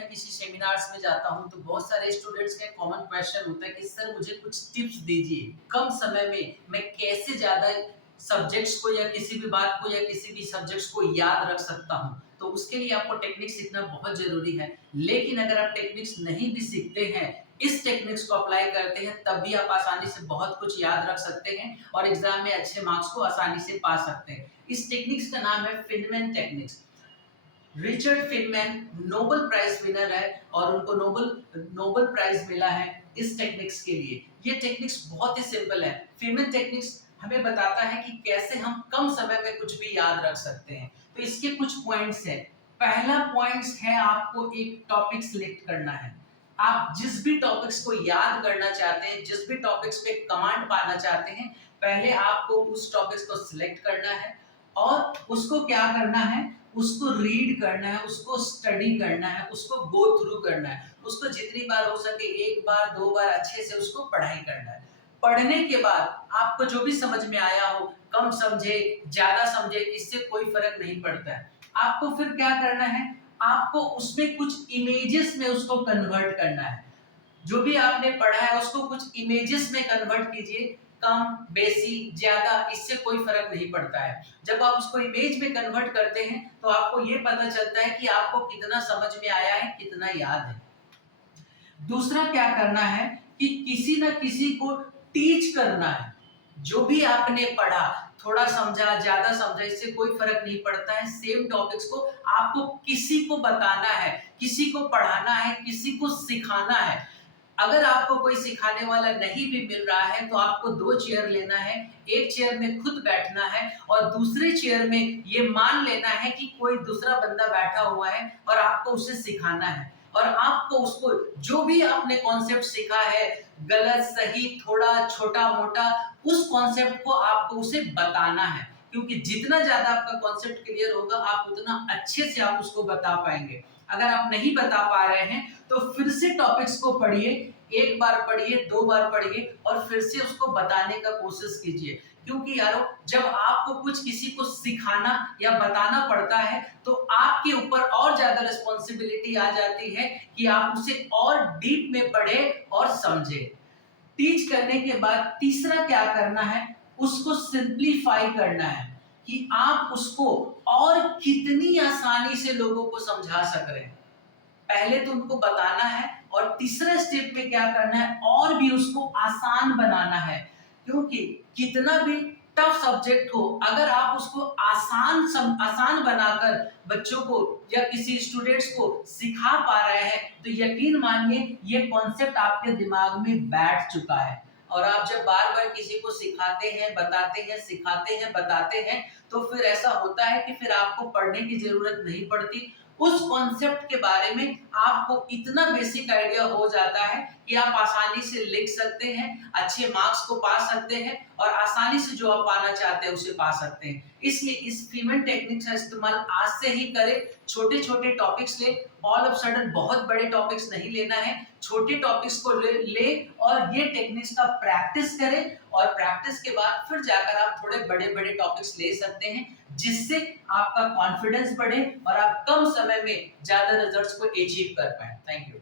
मैं किसी सेमिनार्स में जाता हूँ तो बहुत सारे स्टूडेंट्स का कॉमन क्वेश्चन होता है कि सर मुझे कुछ टिप्स दीजिए, कम समय में मैं कैसे ज़्यादा सब्जेक्ट्स को या किसी भी बात को या किसी भी सब्जेक्ट्स को याद रख सकता हूँ। तो उसके लिए आपको टेक्निक सीखना बहुत ज़रूरी है। लेकिन अगर आप टेक्निक्स नहीं भी सीखते हैं, इस टेक्निक्स को अप्लाई करते हैं, तब भी आप आसानी से बहुत कुछ याद रख सकते हैं और एग्ज़ाम में अच्छे मार्क्स को आसानी से पा सकते हैं। इस टेक्निक्स का नाम है Feynman techniques. Richard Feynman Nobel prize winner है और उनको नोबेल प्राइज मिला है इस टेक्निक्स के लिए। ये टेक्निक्स बहुत ही सिंपल है। फिनमैन टेक्निक्स हमें बताता है कि कैसे हम कम समय में कुछ भी याद रख सकते हैं। तो इसके कुछ पॉइंट्स हैं। पहला पॉइंट्स है, आपको एक टॉपिक सिलेक्ट करना है। आप जिस भी टॉपिक्स को याद करना चाहते हैं, जिस भी टॉपिक्स पे कमांड पाना चाहते हैं, पहले आपको उस टॉपिक्स को सिलेक्ट करना है और उसको क्या करना है, उसको रीड करना है, उसको स्टडी करना है, उसको गो थ्रू करना है, उसको जितनी बार हो सके 1 बार 2 बार अच्छे से उसको पढ़ाई करना है। पढ़ने के बाद आपको जो भी समझ में आया हो, कम समझे ज़्यादा समझे, इससे कोई फर्क नहीं पड़ता है। आपको फिर क्या करना है, आपको उसमें कुछ इमेजेस में उसको कन्वर्ट करना है। जो भी आपने पढ़ा है उसको कुछ इमेजेस में कन्वर्ट कीजिए। कम, बेसी, ज्यादा, इससे कोई फर्क नहीं पड़ता है। जब आप उसको इमेज में कन्वर्ट करते हैं तो आपको ये पता चलता है कि आपको कितना समझ में आया है, कितना याद है। दूसरा क्या करना है कि किसी न किसी को टीच करना है। जो भी आपने पढ़ा, थोड़ा समझा ज्यादा समझा, इससे कोई फर्क नहीं पड़ता है। सेम टॉपिक्स को आपको किसी को बताना है, किसी को पढ़ाना है, किसी को सिखाना है। अगर आपको कोई सिखाने वाला नहीं भी मिल रहा है तो आपको 2 चेयर लेना है। एक चेयर में खुद बैठना है और दूसरे चेयर में ये मान लेना है कि कोई दूसरा बंदा बैठा हुआ है और आपको उसे सिखाना है। और आपको उसको जो भी आपने कॉन्सेप्ट सीखा है, गलत सही थोड़ा छोटा मोटा, उस कॉन्सेप्ट को आपको उसे बताना है। क्योंकि जितना ज्यादा आपका कॉन्सेप्ट क्लियर होगा, आप उतना अच्छे से आप उसको बता पाएंगे। अगर आप नहीं बता पा रहे हैं तो फिर से टॉपिक्स को पढ़िए, 1 बार पढ़िए, 2 बार पढ़िए और फिर से उसको बताने का कोशिश कीजिए। क्योंकि यारो, जब आपको कुछ किसी को सिखाना या बताना पड़ता है तो आपके ऊपर और ज्यादा रिस्पॉन्सिबिलिटी आ जाती है कि आप उसे और डीप में पढ़े और समझे। टीच करने के बाद तीसरा क्या करना है, उसको सिंप्लीफाई करना है कि आप उसको और कितनी आसानी से लोगों को समझा सक रहे हैं। पहले तो उनको बताना है और तीसरा स्टेप पे क्या करना है, और भी उसको आसान बनाना है। क्योंकि कितना भी टफ सब्जेक्ट हो, अगर आप उसको आसान बनाकर बच्चों को या किसी स्टूडेंट्स को सिखा पा रहे हैं तो यकीन मानिए ये कॉन्सेप्ट आपके दिमाग में बैठ चुका है। और आप जब बार बार किसी को सिखाते हैं, बताते हैं, सिखाते हैं, बताते हैं, तो फिर ऐसा होता है कि फिर आपको पढ़ने की जरूरत नहीं पड़ती। उस कॉन्सेप्ट के बारे में आपको इतना बेसिक आइडिया हो जाता है कि आप आसानी से लिख सकते हैं, अच्छे मार्क्स को पा सकते हैं और आसानी से जो आप पाना चाहते हैं उसे पा सकते हैं। इसलिए इस फीमेल टेक्निक का इस्तेमाल आज से ही करें। छोटे छोटे टॉपिक्स ले, ऑल ऑफ सडन बहुत बड़े टॉपिक्स नहीं लेना है। छोटे टॉपिक्स को ले और ये टेक्निक्स का प्रैक्टिस करें और प्रैक्टिस के बाद फिर जाकर आप थोड़े बड़े बड़े टॉपिक्स ले सकते हैं, जिससे आपका कॉन्फिडेंस बढ़े और आप कम समय में ज्यादा रिजल्ट्स को अचीव कर पाए। Thank you.